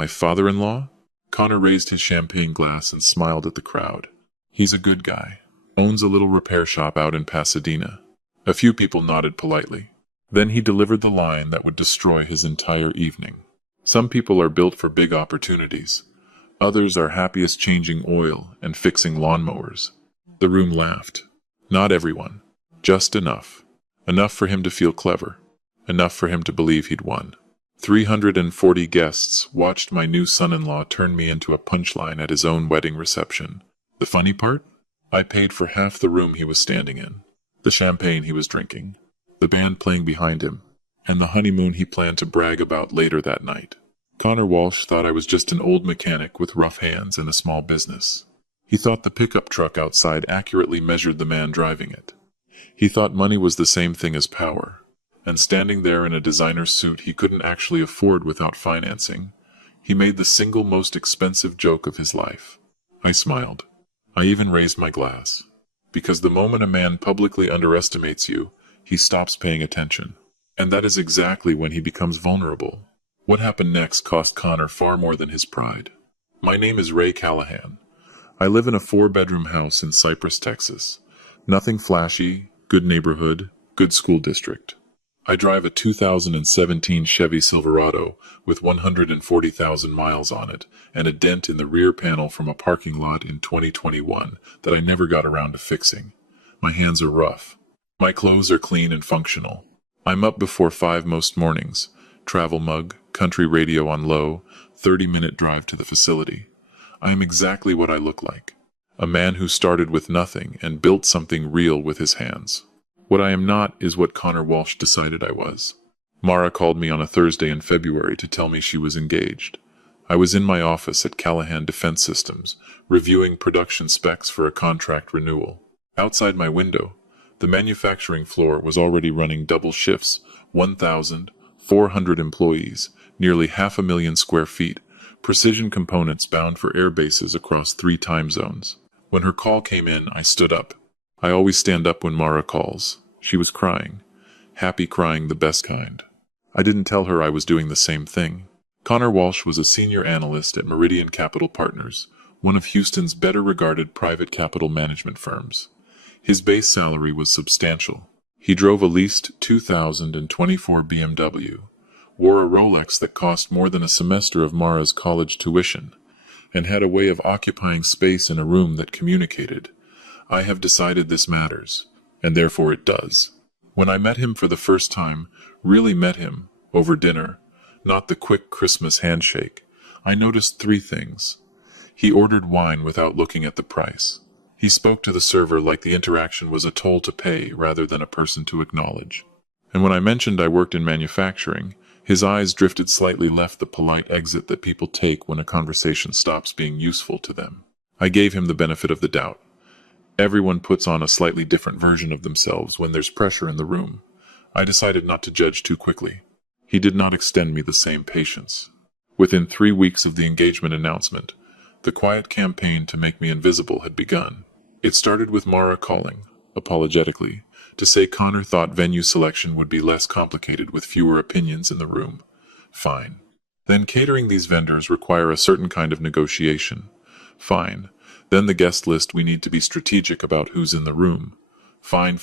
My father-in-law? Connor raised his champagne glass and smiled at the crowd. He's a good guy. Owns a little repair shop out in Pasadena. A few people nodded politely. Then he delivered the line that would destroy his entire evening. Some people are built for big opportunities. Others are happiest changing oil and fixing lawnmowers. The room laughed. Not everyone. Just enough. Enough for him to feel clever. Enough for him to believe he'd won. 340 guests watched my new son-in-law turn me into a punchline at his own wedding reception. The funny part? I paid for half the room he was standing in, the champagne he was drinking, the band playing behind him, and the honeymoon he planned to brag about later that night. Connor Walsh thought I was just an old mechanic with rough hands and a small business. He thought the pickup truck outside accurately measured the man driving it. He thought money was the same thing as power, and standing there in a designer suit he couldn't actually afford without financing, he made the single most expensive joke of his life. I smiled. I even raised my glass. Because the moment a man publicly underestimates you, he stops paying attention. And that is exactly when he becomes vulnerable. What happened next cost Connor far more than his pride. My name is Ray Callahan. I live in a 4-bedroom house in Cypress, Texas. Nothing flashy, good neighborhood, good school district. I drive a 2017 Chevy Silverado with 140,000 miles on it and a dent in the rear panel from a parking lot in 2021 that I never got around to fixing. My hands are rough. My clothes are clean and functional. I'm up before 5 most mornings. Travel mug, country radio on low, 30-minute drive to the facility. I am exactly what I look like. A man who started with nothing and built something real with his hands. What I am not is what Connor Walsh decided I was. Mara called me on a Thursday in February to tell me she was engaged. I was in my office at Callahan Defense Systems, reviewing production specs for a contract renewal. Outside my window, the manufacturing floor was already running double shifts, 1,400 employees, nearly 500,000 square feet, precision components bound for air bases across 3 time zones. When her call came in, I stood up. I always stand up when Mara calls. She was crying. Happy crying, the best kind. I didn't tell her I was doing the same thing. Connor Walsh was a senior analyst at Meridian Capital Partners, one of Houston's better-regarded private capital management firms. His base salary was substantial. He drove a leased 2024 BMW, wore a Rolex that cost more than a semester of Mara's college tuition, and had a way of occupying space in a room that communicated. I have decided this matters, and therefore it does. When I met him for the first time, really met him, over dinner, not the quick Christmas handshake, I noticed 3 things. He ordered wine without looking at the price. He spoke to the server like the interaction was a toll to pay rather than a person to acknowledge. And when I mentioned I worked in manufacturing, his eyes drifted slightly left the polite exit that people take when a conversation stops being useful to them. I gave him the benefit of the doubt. Everyone puts on a slightly different version of themselves when there's pressure in the room. I decided not to judge too quickly. He did not extend me the same patience. Within 3 weeks of the engagement announcement, the quiet campaign to make me invisible had begun. It started with Mara calling, apologetically, to say Connor thought venue selection would be less complicated with fewer opinions in the room. Fine. Then catering these vendors require a certain kind of negotiation. Fine. Then the guest list, we need to be strategic about who's in the room. Fine.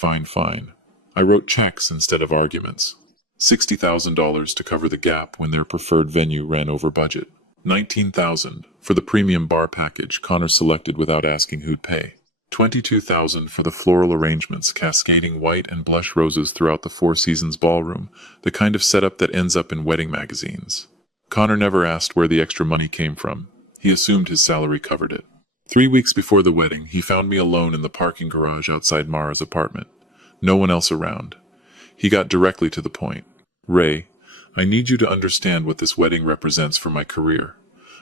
I wrote checks instead of arguments. $60,000 to cover the gap when their preferred venue ran over budget. $19,000 for the premium bar package Connor selected without asking who'd pay. $22,000 for the floral arrangements, cascading white and blush roses throughout the Four Seasons ballroom, the kind of setup that ends up in wedding magazines. Connor never asked where the extra money came from. He assumed his salary covered it. 3 weeks before the wedding, he found me alone in the parking garage outside Mara's apartment. No one else around. He got directly to the point. Ray, I need you to understand what this wedding represents for my career.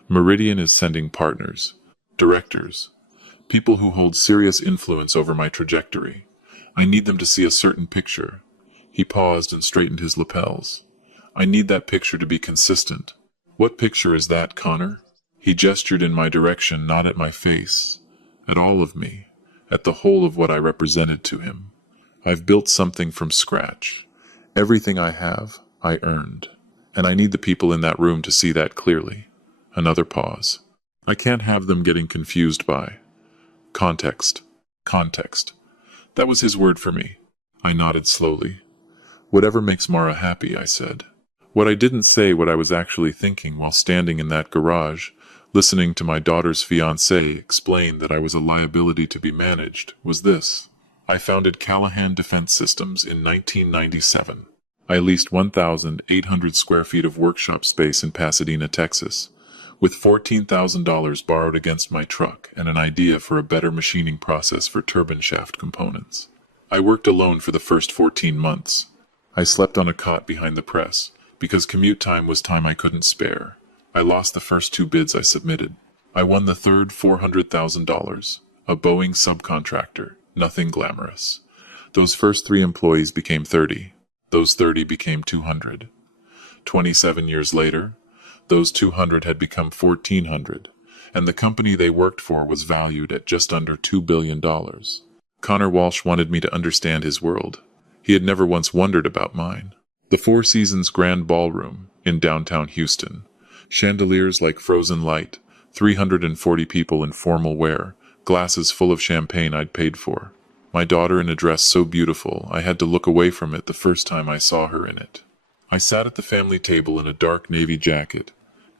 Meridian is sending partners, directors, people who hold serious influence over my trajectory. I need them to see a certain picture. He paused and straightened his lapels. I need that picture to be consistent. What picture is that, Connor? He gestured in my direction, not at my face, at all of me, at the whole of what I represented to him. I've built something from scratch. Everything I have, I earned. And I need the people in that room to see that clearly. Another pause. I can't have them getting confused by context. Context. That was his word for me. I nodded slowly. Whatever makes Mara happy, I said. What I didn't say what I was actually thinking while standing in that garage, listening to my daughter's fiancé explain that I was a liability to be managed, was this. I founded Callahan Defense Systems in 1997. I leased 1,800 square feet of workshop space in Pasadena, Texas, with $14,000 borrowed against my truck and an idea for a better machining process for turbine shaft components. I worked alone for the first 14 months. I slept on a cot behind the press, because commute time was time I couldn't spare. I lost the first 2 bids I submitted. I won the third $400,000, a Boeing subcontractor, nothing glamorous. Those first 3 employees became 30. Those 30 became 200. 27 years later, those 200 had become 1,400, and the company they worked for was valued at just under $2 billion. Connor Walsh wanted me to understand his world. He had never once wondered about mine. The Four Seasons Grand Ballroom in downtown Houston. Chandeliers like frozen light, 340 people in formal wear, glasses full of champagne I'd paid for. My daughter in a dress so beautiful I had to look away from it the first time I saw her in it. I sat at the family table in a dark navy jacket,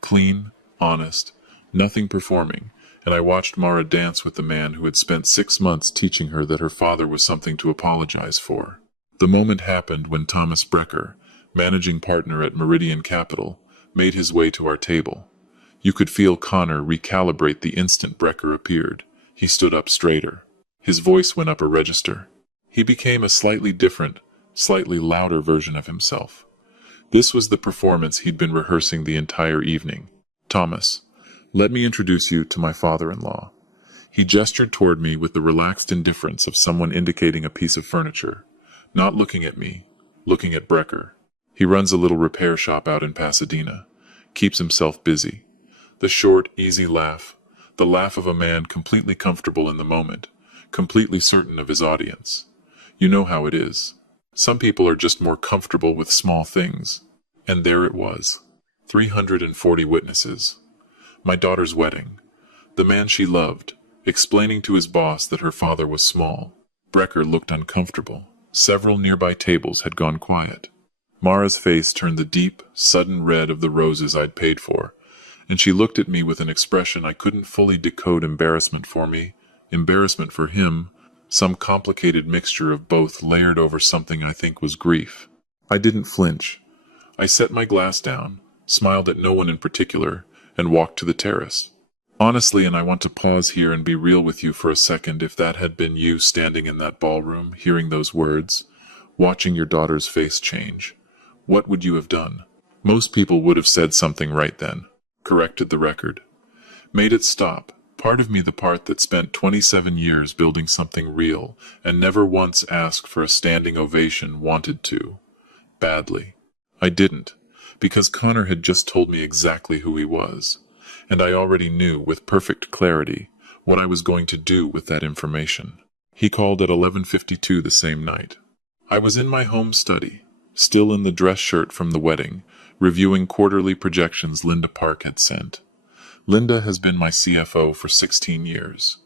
clean, honest, nothing performing, and I watched Mara dance with the man who had spent 6 months teaching her that her father was something to apologize for. The moment happened when Thomas Brecker, managing partner at Meridian Capital, made his way to our table. You could feel Connor recalibrate the instant Brecker appeared. He stood up straighter. His voice went up a register. He became a slightly different, slightly louder version of himself. This was the performance he'd been rehearsing the entire evening. Thomas, let me introduce you to my father-in-law. He gestured toward me with the relaxed indifference of someone indicating a piece of furniture. Not looking at me, looking at Brecker. He runs a little repair shop out in Pasadena. Keeps himself busy. The short, easy laugh. The laugh of a man completely comfortable in the moment. Completely certain of his audience. You know how it is. Some people are just more comfortable with small things. And there it was. 340 witnesses. My daughter's wedding. The man she loved, explaining to his boss that her father was small. Brecker looked uncomfortable. Several nearby tables had gone quiet. Mara's face turned the deep, sudden red of the roses I'd paid for, and she looked at me with an expression I couldn't fully decode. Embarrassment for me, embarrassment for him, some complicated mixture of both layered over something I think was grief. I didn't flinch. I set my glass down, smiled at no one in particular, and walked to the terrace. Honestly, and I want to pause here and be real with you for a second, if that had been you standing in that ballroom, hearing those words, watching your daughter's face change, what would you have done? Most people would have said something right then, corrected the record, made it stop. Part of me, the part that spent 27 years building something real and never once asked for a standing ovation, wanted to. Badly. I didn't, because Connor had just told me exactly who he was. And I already knew with perfect clarity what I was going to do with that information. He called at 11:52 the same night. I was in my home study, still in the dress shirt from the wedding, reviewing quarterly projections Linda Park had sent. Linda has been my CFO for 16 years.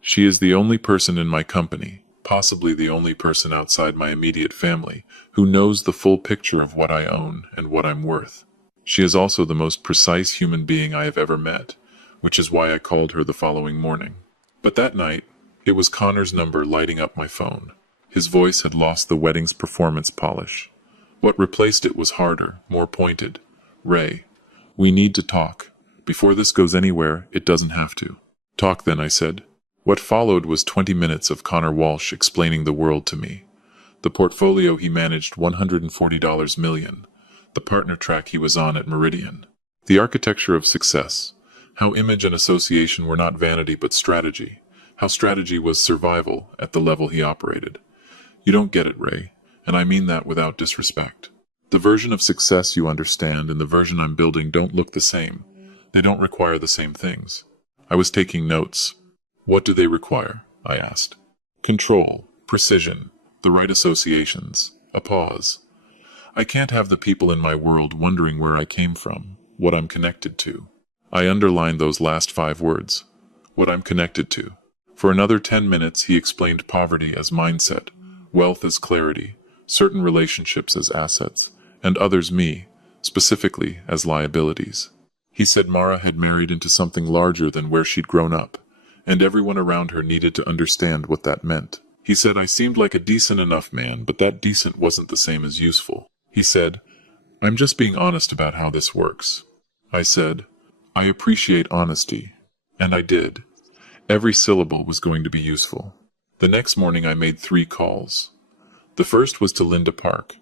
She is the only person in my company, possibly the only person outside my immediate family, who knows the full picture of what I own and what I'm worth. She is also the most precise human being I have ever met, which is why I called her the following morning. But that night, it was Connor's number lighting up my phone. His voice had lost the wedding's performance polish. What replaced it was harder, more pointed. Ray, we need to talk. Before this goes anywhere, it doesn't have to. Talk then, I said. What followed was 20 minutes of Connor Walsh explaining the world to me. The portfolio he managed, $140 million. The partner track he was on at Meridian. The architecture of success. How image and association were not vanity but strategy. How strategy was survival at the level he operated. You don't get it, Ray, and I mean that without disrespect. The version of success you understand and the version I'm building don't look the same. They don't require the same things. I was taking notes. What do they require? I asked. Control, precision, the right associations, a pause. I can't have the people in my world wondering where I came from, what I'm connected to. I underlined those last 5 words. What I'm connected to. For another 10 minutes, he explained poverty as mindset, wealth as clarity, certain relationships as assets, and others me, specifically, as liabilities. He said Mara had married into something larger than where she'd grown up, and everyone around her needed to understand what that meant. He said I seemed like a decent enough man, but that decent wasn't the same as useful. He said, I'm just being honest about how this works. I said, I appreciate honesty. And I did. Every syllable was going to be useful. The next morning I made 3 calls. The first was to Linda Park.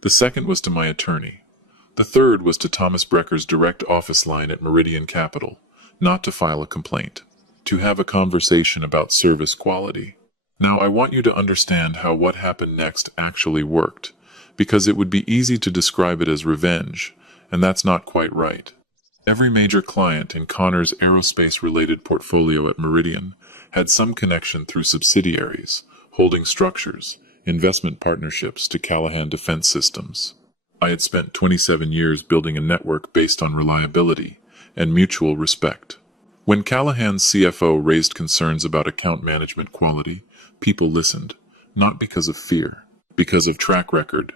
The second was to my attorney. The third was to Thomas Brecker's direct office line at Meridian Capital, not to file a complaint, to have a conversation about service quality. Now I want you to understand how what happened next actually worked, because it would be easy to describe it as revenge, and that's not quite right. Every major client in Connor's aerospace-related portfolio at Meridian had some connection through subsidiaries, holding structures, investment partnerships to Callahan Defense Systems. I had spent 27 years building a network based on reliability and mutual respect. When Callahan's CFO raised concerns about account management quality, people listened, not because of fear, because of track record.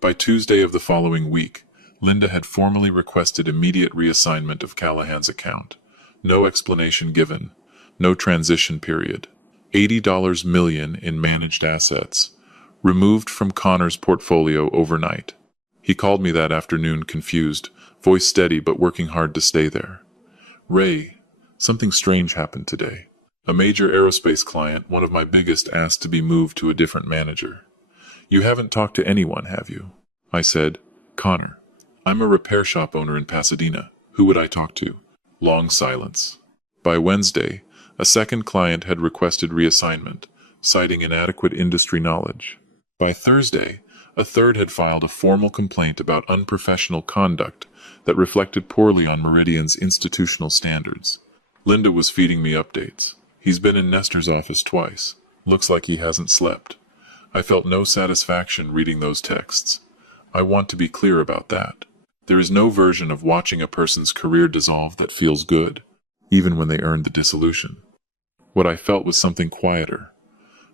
By Tuesday of the following week, Linda had formally requested immediate reassignment of Callahan's account. No explanation given, no transition period. $80 million in managed assets, removed from Connor's portfolio overnight. He called me that afternoon confused, voice steady but working hard to stay there. Ray, something strange happened today. A major aerospace client, one of my biggest, asked to be moved to a different manager. You haven't talked to anyone, have you? I said, Connor. I'm a repair shop owner in Pasadena. Who would I talk to? Long silence. By Wednesday, a second client had requested reassignment, citing inadequate industry knowledge. By Thursday, a third had filed a formal complaint about unprofessional conduct that reflected poorly on Meridian's institutional standards. Linda was feeding me updates. He's been in Nestor's office twice. Looks like he hasn't slept. I felt no satisfaction reading those texts. I want to be clear about that. There is no version of watching a person's career dissolve that feels good, even when they earned the dissolution. What I felt was something quieter.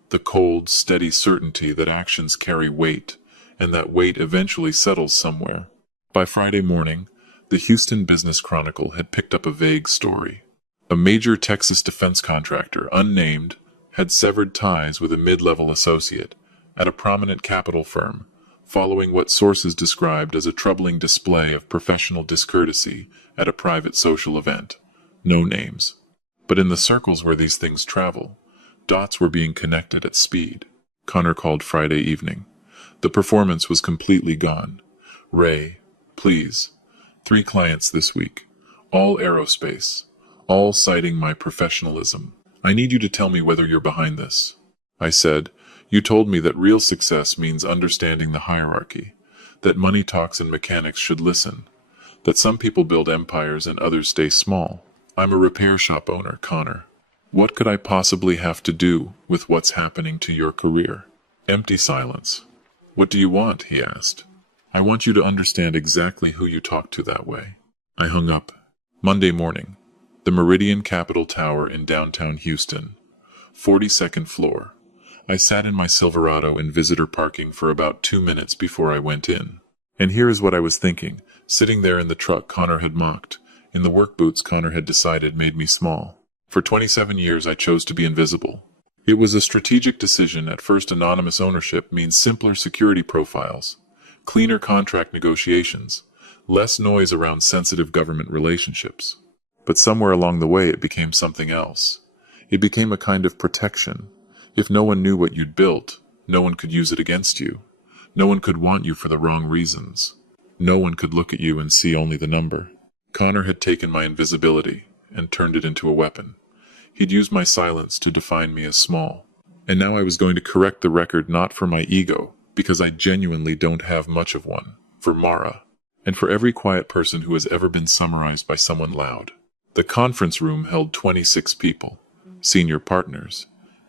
The cold, steady certainty that actions carry weight, and that weight eventually settles somewhere. By Friday morning, the Houston Business Chronicle had picked up a vague story. A major Texas defense contractor, unnamed, had severed ties with a mid-level associate at a prominent capital firm, following what sources described as a troubling display of professional discourtesy at a private social event. No names. But in the circles where these things travel, dots were being connected at speed. Connor called Friday evening. The performance was completely gone. Ray, please. 3 clients this week. All aerospace. All citing my professionalism. I need you to tell me whether you're behind this. I said, you told me that real success means understanding the hierarchy, that money talks and mechanics should listen, that some people build empires and others stay small. I'm a repair shop owner, Connor. What could I possibly have to do with what's happening to your career? Empty silence. What do you want? He asked. I want you to understand exactly who you talk to that way. I hung up. Monday morning. The Meridian Capitol Tower in downtown Houston. 42nd floor. I sat in my Silverado in visitor parking for about 2 minutes before I went in. And here is what I was thinking. Sitting there in the truck Connor had mocked, in the work boots Connor had decided made me small. For 27 years I chose to be invisible. It was a strategic decision. At first, anonymous ownership means simpler security profiles, cleaner contract negotiations, less noise around sensitive government relationships. But somewhere along the way it became something else. It became a kind of protection. If no one knew what you'd built, no one could use it against you. No one could want you for the wrong reasons. No one could look at you and see only the number. Connor had taken my invisibility and turned it into a weapon. He'd used my silence to define me as small. And now I was going to correct the record, not for my ego, because I genuinely don't have much of one, for Mara, and for every quiet person who has ever been summarized by someone loud. The conference room held 26 people, senior partners,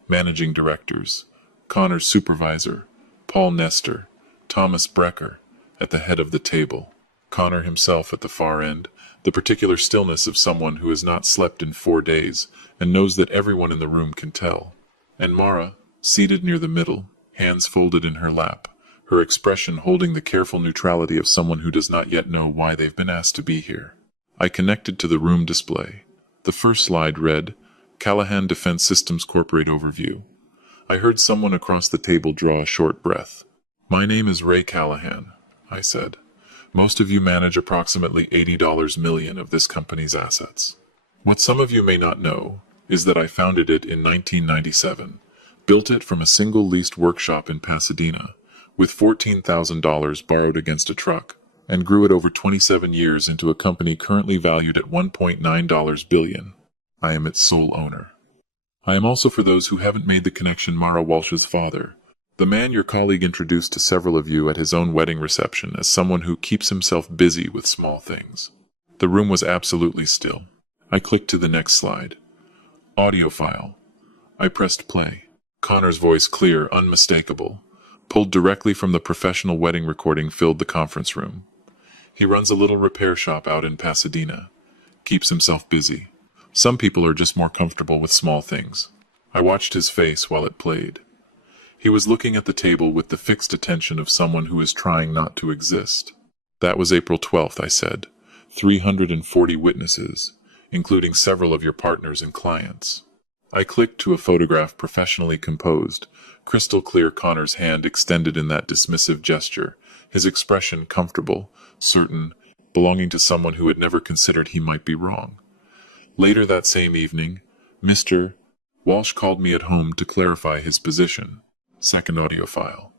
managing directors, Connor's supervisor, Paul Nestor, Thomas Brecker, at the head of the table, Connor himself at the far end, the particular stillness of someone who has not slept in 4 days and knows that everyone in the room can tell. And Mara, seated near the middle, hands folded in her lap, her expression holding the careful neutrality of someone who does not yet know why they've been asked to be here. I connected to the room display. The first slide read, Callahan Defense Systems Corporate Overview. I heard someone across the table draw a short breath. My name is Ray Callahan, I said. Most of you manage approximately $80 million of this company's assets. What some of you may not know is that I founded it in 1997, built it from a single leased workshop in Pasadena, with $14,000 borrowed against a truck, and grew it over 27 years into a company currently valued at $1.9 billion. I am its sole owner. I am also, for those who haven't made the connection, Mara Walsh's father, the man your colleague introduced to several of you at his own wedding reception as someone who keeps himself busy with small things. The room was absolutely still. I clicked to the next slide. Audio file. I pressed play. Connor's voice, clear, unmistakable, pulled directly from the professional wedding recording, filled the conference room. He runs a little repair shop out in Pasadena. Keeps himself busy. Some people are just more comfortable with small things. I watched his face while it played. He was looking at the table with the fixed attention of someone who is trying not to exist. That was April 12th, I said. 340 witnesses, including several of your partners and clients. I clicked to a photograph professionally composed, crystal clear, Connor's hand extended in that dismissive gesture, his expression comfortable, certain, belonging to someone who had never considered he might be wrong. Later that same evening, Mr. Walsh called me at home to clarify his position. Second audio file.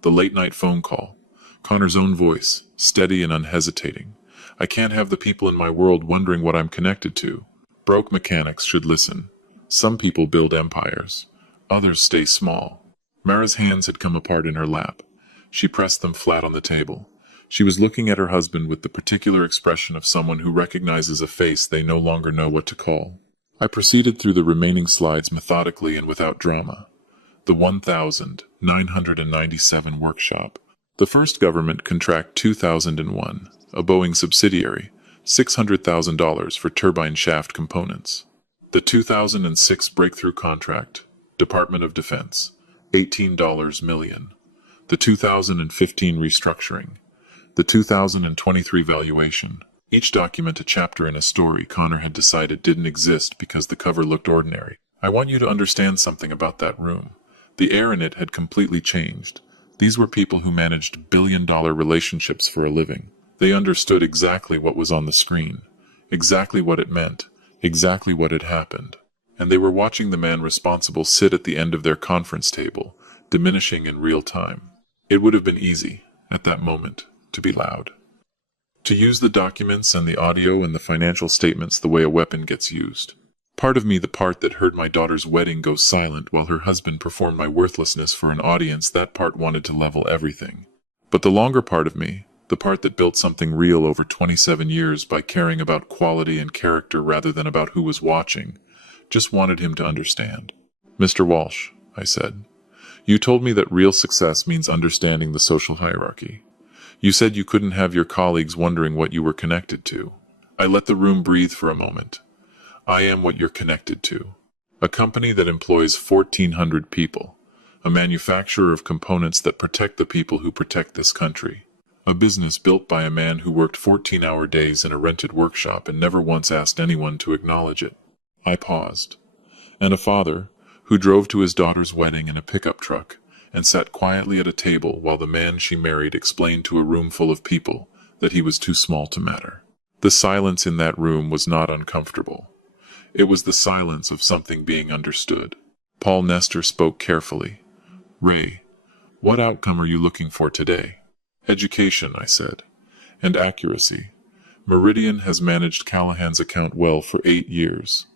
The late-night phone call. Connor's own voice, steady and unhesitating. I can't have the people in my world wondering what I'm connected to. Broke mechanics should listen. Some people build empires. Others stay small. Mara's hands had come apart in her lap. She pressed them flat on the table. She was looking at her husband with the particular expression of someone who recognizes a face they no longer know what to call. I proceeded through the remaining slides methodically and without drama. The 1997 workshop. The first government contract 2001, a Boeing subsidiary, $600,000 for turbine shaft components. The 2006 breakthrough contract, Department of Defense, $18 million. The 2015 restructuring. The 2023 valuation. Each document a chapter in a story Connor had decided didn't exist because the cover looked ordinary. I want you to understand something about that room. The air in it had completely changed. These were people who managed billion-dollar relationships for a living. They understood exactly what was on the screen, exactly what it meant, exactly what had happened. And they were watching the man responsible sit at the end of their conference table, diminishing in real time. It would have been easy, at that moment, to be loud. To use the documents and the audio and the financial statements the way a weapon gets used. Part of me, the part that heard my daughter's wedding go silent while her husband performed my worthlessness for an audience, that part wanted to level everything. But the longer part of me, the part that built something real over 27 years by caring about quality and character rather than about who was watching, just wanted him to understand. Mr. Walsh, I said, you told me that real success means understanding the social hierarchy. You said you couldn't have your colleagues wondering what you were connected to. I let the room breathe for a moment. I am what you're connected to. A company that employs 1,400 people. A manufacturer of components that protect the people who protect this country. A business built by a man who worked 14-hour days in a rented workshop and never once asked anyone to acknowledge it. I paused. And a father who drove to his daughter's wedding in a pickup truck and sat quietly at a table while the man she married explained to a room full of people that he was too small to matter. The silence in that room was not uncomfortable. It was the silence of something being understood. Paul Nestor spoke carefully. Ray, what outcome are you looking for today? Education, I said, and accuracy. Meridian has managed Callahan's account well for 8 years.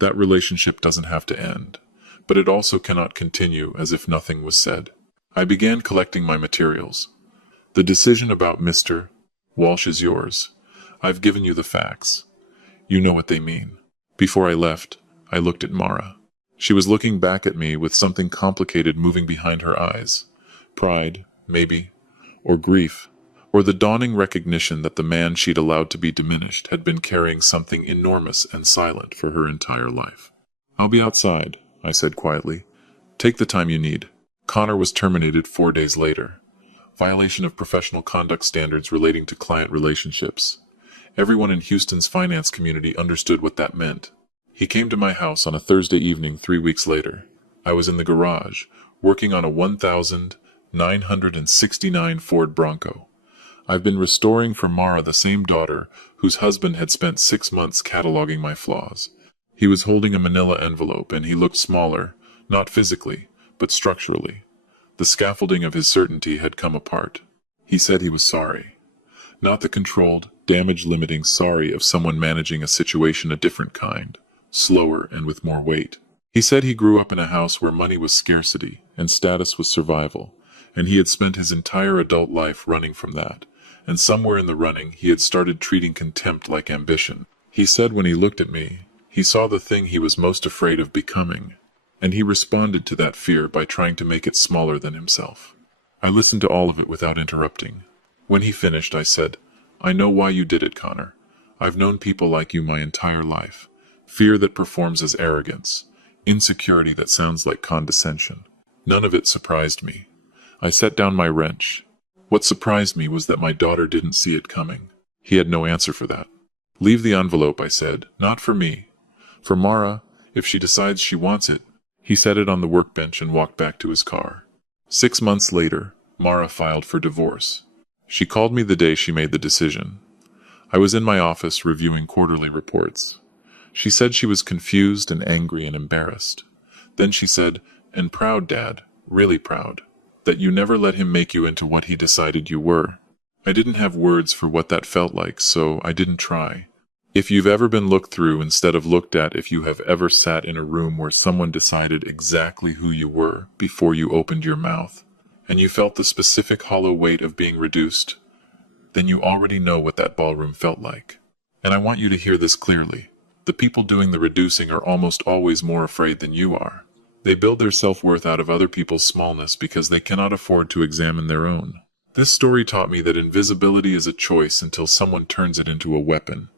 That relationship doesn't have to end. But it also cannot continue as if nothing was said. I began collecting my materials. The decision about Mr. Walsh is yours. I've given you the facts. You know what they mean. Before I left, I looked at Mara. She was looking back at me with something complicated moving behind her eyes. Pride, maybe, or grief, or the dawning recognition that the man she'd allowed to be diminished had been carrying something enormous and silent for her entire life. "I'll be outside," I said quietly. "Take the time you need." Connor was terminated 4 days later. Violation of professional conduct standards relating to client relationships. Everyone in Houston's finance community understood what that meant. He came to my house on a Thursday evening 3 weeks later. I was in the garage, working on a 1969 Ford Bronco. I've been restoring for Mara, the same daughter whose husband had spent 6 months cataloging my flaws. He was holding a manila envelope, and he looked smaller, not physically, but structurally. The scaffolding of his certainty had come apart. He said he was sorry. Not the controlled, damage-limiting sorry of someone managing a situation a different kind, slower and with more weight. He said he grew up in a house where money was scarcity and status was survival, and he had spent his entire adult life running from that. And somewhere in the running, he had started treating contempt like ambition. He said when he looked at me, he saw the thing he was most afraid of becoming, and he responded to that fear by trying to make it smaller than himself. I listened to all of it without interrupting. When he finished, I said, "I know why you did it, Connor. I've known people like you my entire life. Fear that performs as arrogance. Insecurity that sounds like condescension. None of it surprised me." I set down my wrench. What surprised me was that my daughter didn't see it coming. He had no answer for that. "Leave the envelope," I said. "Not for me. For Mara, if she decides she wants it." He set it on the workbench and walked back to his car. 6 months later, Mara filed for divorce. She called me the day she made the decision. I was in my office reviewing quarterly reports. She said she was confused and angry and embarrassed. Then she said, "And proud, Dad, really proud, that you never let him make you into what he decided you were." I didn't have words for what that felt like, so I didn't try. If you've ever been looked through instead of looked at, if you have ever sat in a room where someone decided exactly who you were before you opened your mouth, and you felt the specific hollow weight of being reduced, then you already know what that ballroom felt like. And I want you to hear this clearly. The people doing the reducing are almost always more afraid than you are. They build their self-worth out of other people's smallness because they cannot afford to examine their own. This story taught me that invisibility is a choice until someone turns it into a weapon.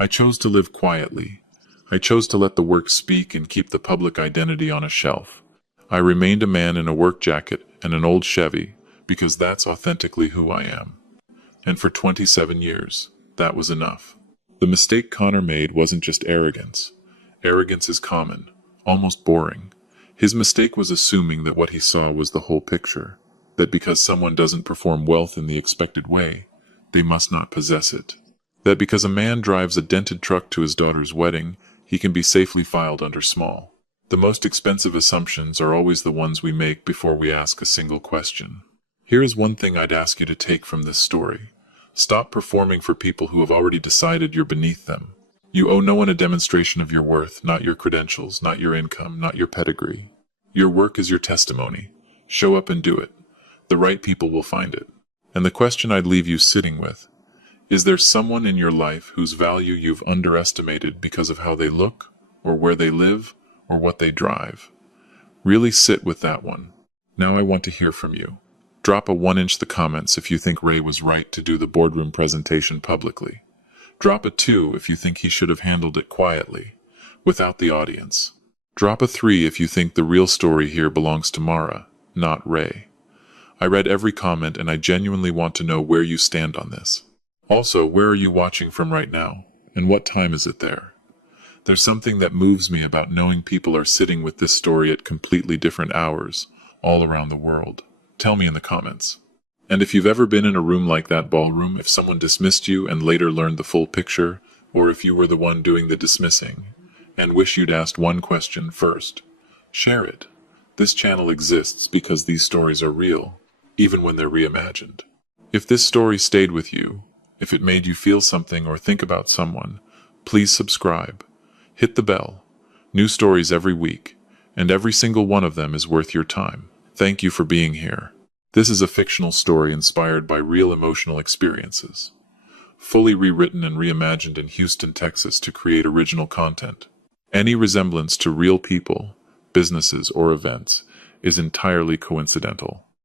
I chose to live quietly. I chose to let the work speak and keep the public identity on a shelf. I remained a man in a work jacket and an old Chevy because that's authentically who I am. And for 27 years, that was enough. The mistake Connor made wasn't just arrogance. Arrogance is common, almost boring. His mistake was assuming that what he saw was the whole picture, that because someone doesn't perform wealth in the expected way, they must not possess it. That because a man drives a dented truck to his daughter's wedding, he can be safely filed under small. The most expensive assumptions are always the ones we make before we ask a single question. Here is one thing I'd ask you to take from this story. Stop performing for people who have already decided you're beneath them. You owe no one a demonstration of your worth, not your credentials, not your income, not your pedigree. Your work is your testimony. Show up and do it. The right people will find it. And the question I'd leave you sitting with, is there someone in your life whose value you've underestimated because of how they look, or where they live, or what they drive? Really sit with that one. Now I want to hear from you. Drop a 1-inch the comments if you think Ray was right to do the boardroom presentation publicly. Drop a 2 if you think he should have handled it quietly, without the audience. Drop a 3 if you think the real story here belongs to Mara, not Ray. I read every comment and I genuinely want to know where you stand on this. Also, where are you watching from right now, and what time is it there? There's something that moves me about knowing people are sitting with this story at completely different hours, all around the world. Tell me in the comments. And if you've ever been in a room like that ballroom, if someone dismissed you and later learned the full picture, or if you were the one doing the dismissing, and wish you'd asked one question first, share it. This channel exists because these stories are real, even when they're reimagined. If this story stayed with you, if it made you feel something or think about someone, please subscribe. Hit the bell. New stories every week, and every single one of them is worth your time. Thank you for being here. This is a fictional story inspired by real emotional experiences, fully rewritten and reimagined in Houston, Texas to create original content. Any resemblance to real people, businesses, or events is entirely coincidental.